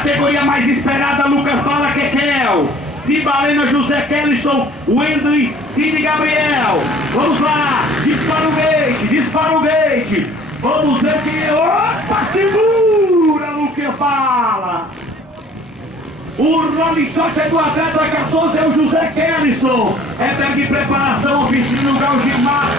categoria mais esperada, Lucas Bala, Kekel, Cibalena, José Kellyson, Wendley, Cid Gabriel. Vamos lá, dispara o gate. Vamos ver quem é. Opa, segura, Lucas Bala. O rolling shot é do atleta 14, é o José Kellyson. É pega de preparação, oficina no Gal Gilmar.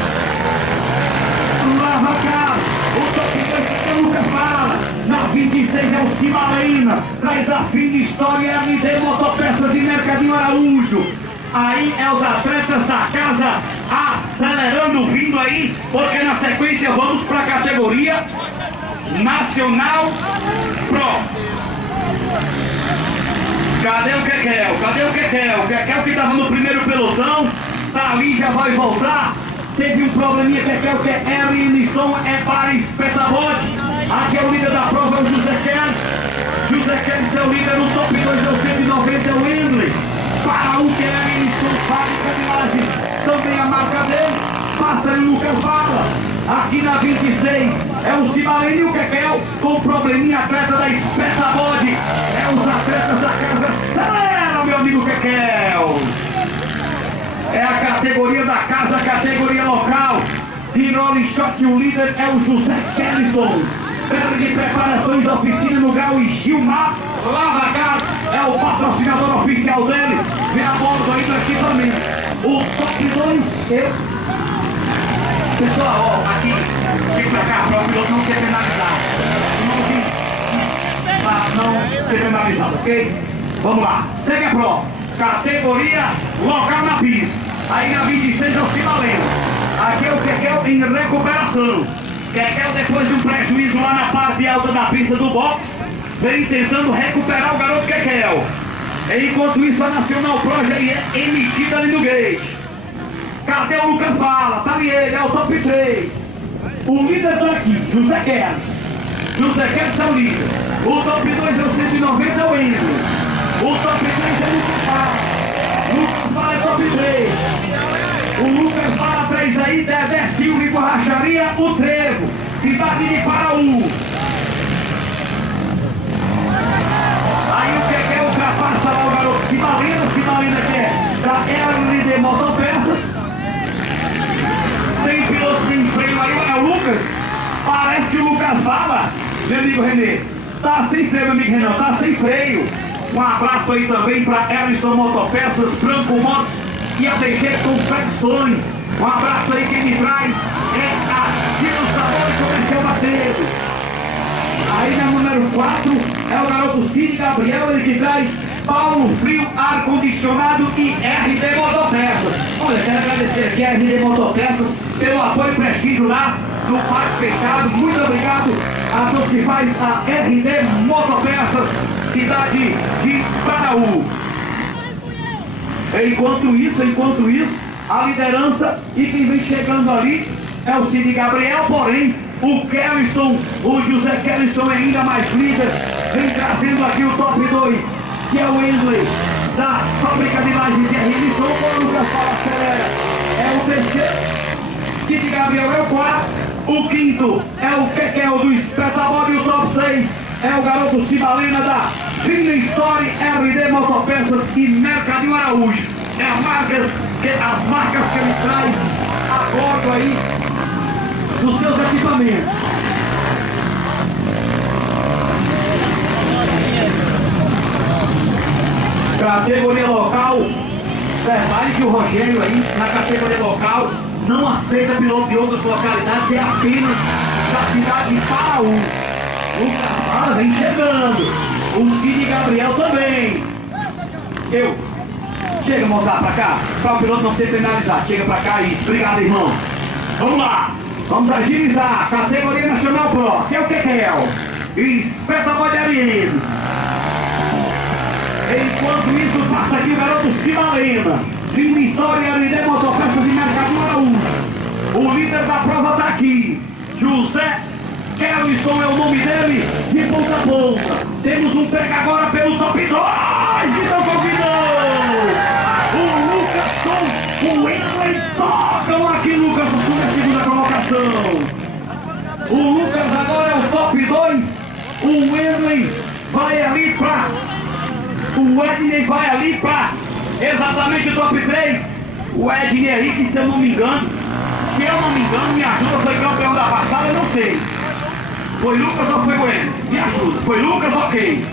Lava cá. O top 2 é o Lucas Bala. Na 26 é o Cibalena. Traz a fina história MD Motopeças e Mercadinho Araújo. Aí é os atletas da casa acelerando, vindo aí, porque na sequência vamos para a categoria Nacional Pro. Cadê o Kekel? O Kekel que estava no primeiro pelotão, tá ali, já vai voltar. Teve um probleminha, Kekel, que é Ellison, é para Espetabote. Aqui é o líder da prova, é o José Kelly é o líder, no top 2 é o 190, é o Wendley. Para o que é Ellison, fábrica de lajes, também a marca dele, passa em Lucas Bala. Aqui na 26 é o Cibalena e o Kekel, com probleminha, atleta da Espetabote. É os atletas da casa, acelera, meu amigo Kekel. É a categoria da casa, a categoria local. De rolling shot, o líder é o José Kellyson. Perde de preparações, oficina no Gal e Gilmar Lavacar é o patrocinador oficial dele. Vem a bordo aí do equipamento. O top 2, pessoal, ó, aqui, vem pra cá, para o piloto não ser penalizado. Não ser penalizado, ok? Vamos lá, segue a prova. Categoria local na pista. Aí na 26 é o Cibalena. Aqui é o Kekel em recuperação. Kekel, depois de um prejuízo lá na parte alta da pista do box, vem tentando recuperar o garoto Kekel. Enquanto isso, a Nacional Pro já é emitida ali no gate. Cadê o Lucas Bala? Tá ali ele, é o top 3. O líder tá aqui, José Kelly é o líder. O top 2 é o 190, é o Wendley. O top 3 é o Lucas Bala. Lucas Bala é top 3. O Lucas Bala 3 aí, Dedé Silva e Borracharia, o Trevo. Cidade de Paraú. Aí o Kekel ultrapassa lá o garoto Cibalena que é da LD Motopeças. Tem piloto sem freio aí, é o Lucas. Parece que o Lucas Bala, meu amigo Renê, tá sem freio, meu amigo Renan, tá sem freio. Um abraço aí também para Ellison Motopeças, Branco Motos e a DG Confecções. Um abraço aí, quem me traz é a Tiro Sabor e Comercial Macedo. Aí na número 4 é o garoto Cid Gabriel, ele que traz Paulo Frio, ar-condicionado e RD Motopeças. Olha, quero agradecer aqui a RD Motopeças pelo apoio e prestígio lá do Parque Fechado. Muito obrigado a todos que faz a RD Motopeças, cidade de Paraú. Enquanto isso, a liderança e quem vem chegando ali é o Cid Gabriel, porém o Kellyson, o José Kellyson é ainda mais líder, vem trazendo aqui o top 2, que é o Wendley, da fábrica de lajes e Ellison, o Lucas Bala acelera, é o terceiro, Cid Gabriel é o 4, o quinto é o Kekel do Espetabote e o top 6 é o garoto Cibalena da Fina Story, RD Motopeças e Mercadinho Araújo. É as marcas que ele traz a bordo aí dos seus equipamentos. Categoria local, repare que o Rogério aí, na categoria local, não aceita piloto de outras localidades, é apenas da cidade de Paraú. O Cabala vem chegando. O Cid Gabriel também. Chega, moçada, pra cá. Para o piloto não ser penalizado. Chega pra cá, isso. Obrigado, irmão. Vamos lá. Vamos agilizar. Categoria Nacional Pro. Que é o Kekel. Espetabote Ariel. Enquanto isso, passa aqui o garoto Cibalena. Fim de história, LD Motopeças e Mercadinho Araújo. O líder da prova tá aqui. José Kellyson é o nome dele, de ponta a ponta. Temos um pega agora pelo top 2. Então convidou o Lucas com o Wendley. Tocam aqui, Lucas, assume a segunda colocação. O Lucas agora é o top 2. O Wendley vai vai ali pra... O Ednei vai ali pra exatamente o top 3. O Ednei aí, que se eu não me engano, me ajuda, foi campeão da passada, eu não sei. Foi Lucas ou foi Bueno? Me ajuda. Foi Lucas, ok.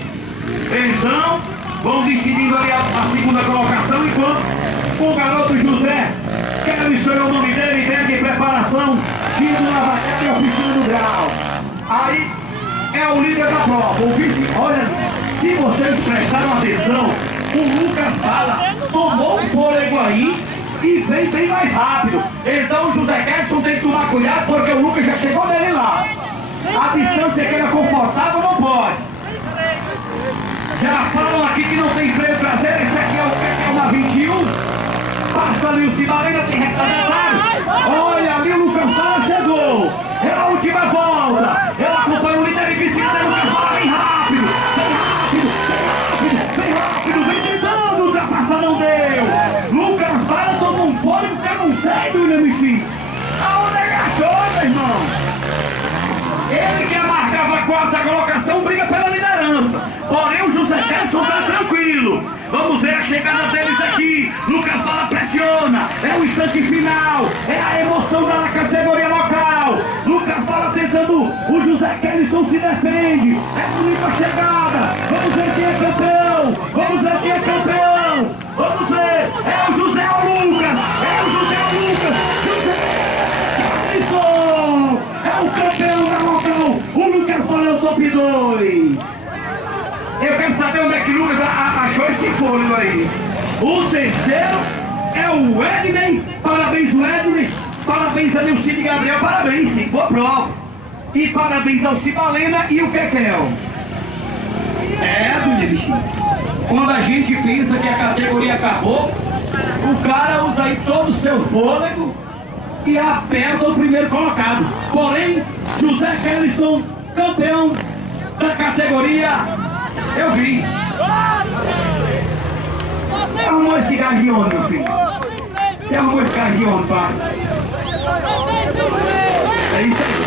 Então, vão decidindo ali a segunda colocação, enquanto o garoto José, que era o nome dele, ideia de preparação, título na vaqueta e oficina do grau. Aí é o líder da prova. O vice, olha, se vocês prestaram atenção, o Lucas Bala tomou um fôlego aí e vem bem mais rápido. Então o José Gerson tem que tomar cuidado, porque o Lucas já chegou nele lá. A distância que era confortável não pode. Já falam aqui que não tem freio traseiro. Esse aqui é uma 21. Passa ali o Cibalena, tem reclamado. Olha ali, o Lucas Bala chegou. É a última volta. Ela acompanha o líder de bicicleta. Lucas Bala vem rápido. Vem tentando ultrapassar, não deu. Lucas Bala tomou um fôlego que eu não sei do MX. Aonde ele achou, meu irmão? Ele que marcava a quarta colocação briga pela liderança. Porém o José Gerson tá tranquilo. Vamos ver a chegada deles aqui. Lucas Bala pressiona. É o instante final. É a emoção da categoria local. Lucas Bala tentando. O José Gerson se defende. É bonita a chegada. Vamos ver quem é campeão. Vamos ver quem é campeão. Vamos ver. É o José Lucas. É o José Lucas. Gerson. É o campeão da local. O Lucas Bala é o top 2. Eu quero saber onde é que o Lucas achou esse fôlego aí. O terceiro é o Ednei. Parabéns, o Ednei. Parabéns a Nilcide Gabriel. Parabéns, sim. Boa prova. E parabéns ao Cibalena e o Kekel. BX. Quando a gente pensa que a categoria acabou, o cara usa aí todo o seu fôlego e aperta o primeiro colocado. Porém, José Gerson, campeão da categoria. Eu vi. Você arrumou esse gás de onde, meu filho? Você arrumou esse gás de onde, pai? É isso aí.